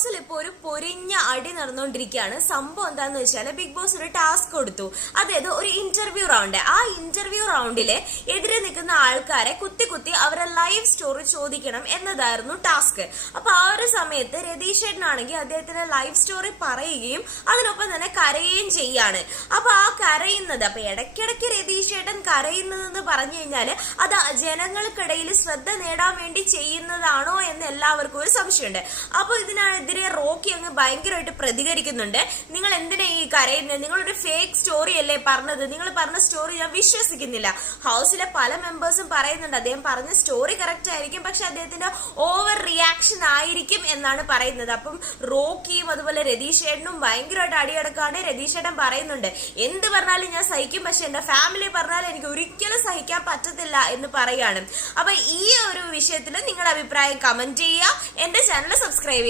ബോസിൽ ഇപ്പൊ ഒരു പൊരിഞ്ഞ അടി നടന്നുകൊണ്ടിരിക്കുകയാണ്. സംഭവം എന്താന്ന് വെച്ചാൽ ബിഗ് ബോസ് ഒരു ടാസ്ക് കൊടുത്തു, അതായത് ഒരു ഇന്റർവ്യൂ റൗണ്ട്. ആ ഇന്റർവ്യൂ റൗണ്ടില് എതിരെ നിൽക്കുന്ന ആൾക്കാരെ കുത്തി കുത്തി അവരെ ലൈവ് സ്റ്റോറി ചോദിക്കണം എന്നതായിരുന്നു ടാസ്ക്. അപ്പൊ ആ ഒരു സമയത്ത് രതീഷ് ചേട്ടനാണെങ്കിൽ അദ്ദേഹത്തിന്റെ ലൈവ് സ്റ്റോറി പറയുകയും അതിനൊപ്പം തന്നെ കരയുകയും ചെയ്യാണ്. അപ്പൊ ആ കരയുന്നത്, അപ്പൊ ഇടയ്ക്കിടയ്ക്ക് രതീഷ് ചേട്ടൻ കരയുന്നതെന്ന് പറഞ്ഞു കഴിഞ്ഞാല് അത് ജനങ്ങൾക്കിടയിൽ ശ്രദ്ധ നേടാൻ വേണ്ടി ചെയ്യുന്നതാണോ എന്ന് എല്ലാവർക്കും ഒരു സംശയമുണ്ട്. അപ്പൊ ഇതിനെതിരെ റോക്കി അങ്ങ് ഭയങ്കരമായിട്ട് പ്രതികരിക്കുന്നുണ്ട്. നിങ്ങൾ എന്തിനാ ഈ കരയുന്നത്? നിങ്ങളൊരു ഫേക്ക് സ്റ്റോറി അല്ലേ പറഞ്ഞത്, നിങ്ങൾ പറഞ്ഞ സ്റ്റോറി ഞാൻ വിശ്വസിക്കുന്നില്ല. ഹൗസിലെ പല മെമ്പേഴ്സും പറയുന്നുണ്ട് അദ്ദേഹം പറഞ്ഞ സ്റ്റോറി കറക്റ്റ് ആയിരിക്കും, പക്ഷെ അദ്ദേഹത്തിന്റെ ഓവർ റിയാക്ഷൻ ആയിരിക്കും എന്നാണ് പറയുന്നത്. അപ്പം റോക്കിയും അതുപോലെ രതീഷ് ചേട്ടനും ഭയങ്കരമായിട്ട് അടിയടക്കാണ്. രതീഷ് ചേട്ടൻ പറയുന്നുണ്ട് എന്ത് പറഞ്ഞാലും ഞാൻ സഹിക്കും, പക്ഷെ എന്റെ ഫാമിലി പറഞ്ഞാൽ എനിക്ക് ഒരിക്കലും സഹിക്കാൻ പറ്റത്തില്ല എന്ന് പറയാണ്. അപ്പൊ ഈ ഒരു വിഷയത്തിൽ നിങ്ങളുടെ അഭിപ്രായം കമന്റ് ചെയ്യുക, എന്റെ ചാനൽ സബ്സ്ക്രൈബ് ചെയ്യുക.